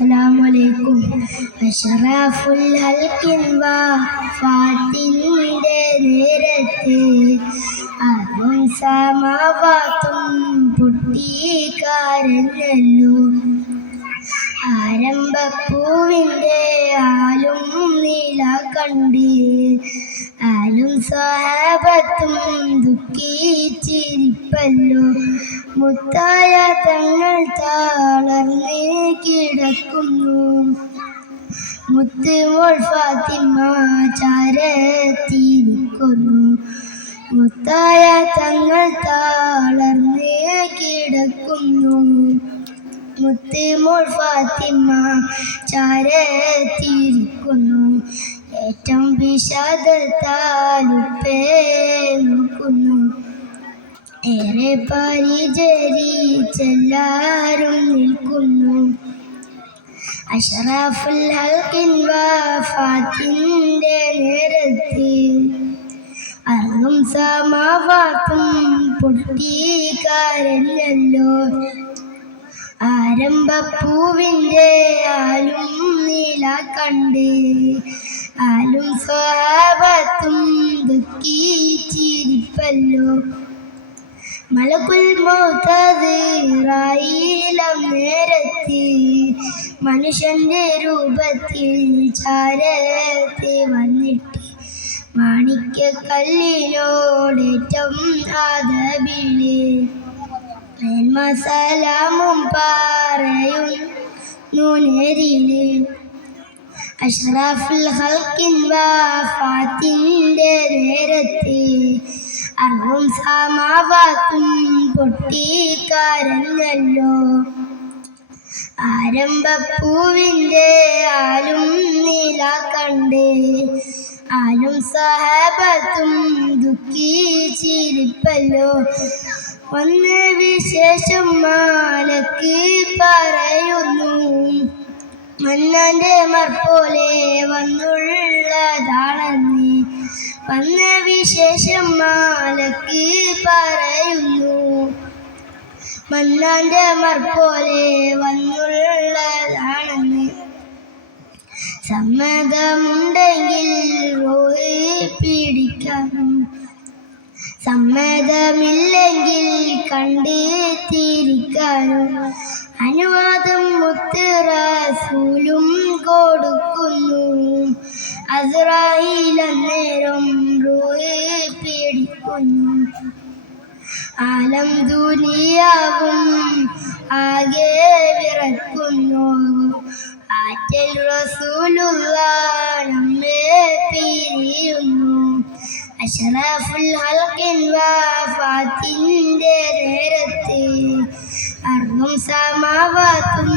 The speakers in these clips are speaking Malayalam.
അസ്സലാമലൈക്കും. അഷ്റഫുൽ ഹൽക്കിൻ വഫാത്തിൻ്റെ നേരത്ത് അതും സമാവാത്തും പൊട്ടിക്കരഞ്ഞല്ലോ. ആരംഭപ്പൂവിൻ്റെ ആലും നീല കണ്ട് ആലും സ്വഹാബത്തും ദുഃഖിച്ചിരിപ്പല്ലോ. മുത്തായ തങ്ങൾ തളർന്ന് കിടക്കുന്നു. മുത്തുമോൾ ഫാത്തിമ ചാരത്തിരിക്കുന്നു. മുത്തായ തങ്ങൾ തളർന്ന് കിടക്കുന്നു. മുത്തുമോൾ ഫാത്തിമ ചാരത്തിരിക്കുന്നു. ഏറ്റം വിഷാദത്താലുപ്പേ നോക്കുന്നു. ഏറെ പരിചരിച്ചെല്ലാരും നിൽക്കുന്നു. അഷ്റഫുൽ ഹൽക്കിൻ വഫാത്തിൻ്റെ നേരത്ത് അർളും സമാവാത്തും പൊട്ടിക്കരഞ്ഞല്ലോ. ആരംഭപ്പൂവിൻ്റെ ആലും നീല കണ്ട് ആലും സ്വഹാബത്തും ദുഃഖിച്ചിരിപ്പല്ലോ. മലക്കുൽ മൗത്ത് ഇസ്രായീലം നേരത്ത് മനുഷ്യന്റെ രൂപത്തിൽ ചാരത്ത് വന്നിട്ട് മാണിക്യക്കല്ലിനോടേറ്റം ആദബില് സലാമും പറയുന്നു നേരില്. അഷ്റഫുൽ ഹൽക്കിൻ വഫാത്തിൻ്റെ നേരത്ത് അർളും സമാവാത്തും പൊട്ടിക്കരഞ്ഞല്ലോ. ആരംഭപ്പൂവിൻ്റെ ആലും നീല കണ്ട് ആലും സ്വഹാബത്തും ദുഃഖിച്ചിരിപ്പല്ലോ. വന്ന് വിശേഷം മാലക്ക് പറയുന്നു. മന്നാന്റെ മർപോലെ വന്നുള്ളതാണെന്ന് വന്ന വിശേഷം മാലക്ക് പറയുന്നു. മന്നാന്റെ മർപോലെ വന്നുള്ളതാണെന്ന് സമ്മതമുണ്ടെങ്കിൽ റൂഹ് പിടിക്കാനും സമ്മതമില്ലെങ്കിൽ കണ്ട് തിരിക്കാനും അനുവാദം മുത്ത് റസൂലും കൊടുക്കുന്നു. അസ്റായീൽ അന്നേരം റൂഹ് പിടിക്കുന്നു. ആലം ദുനിയാവും ആകെ വിറക്കുന്നു. ആറ്റൽ റസൂലുള്ളാഹ് നമ്മെ പിരിയുന്നു. അഷ്റഫുൽ ഹൽക്കിൻ വഫാത്തിൻ്റെ നേരത്ത് അർളും സമാവാത്തും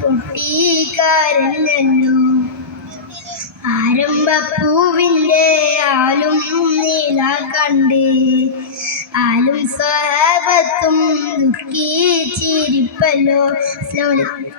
പൊട്ടിക്കരഞ്ഞല്ലോ. ആരംഭപ്പൂവിൻ്റെ ആലും നീല കണ്ട് ആലും സ്വഹാബത്തും ദുഃഖിച്ചിരിപ്പല്ലോ. അസ്സലാമു അലൈക്കും.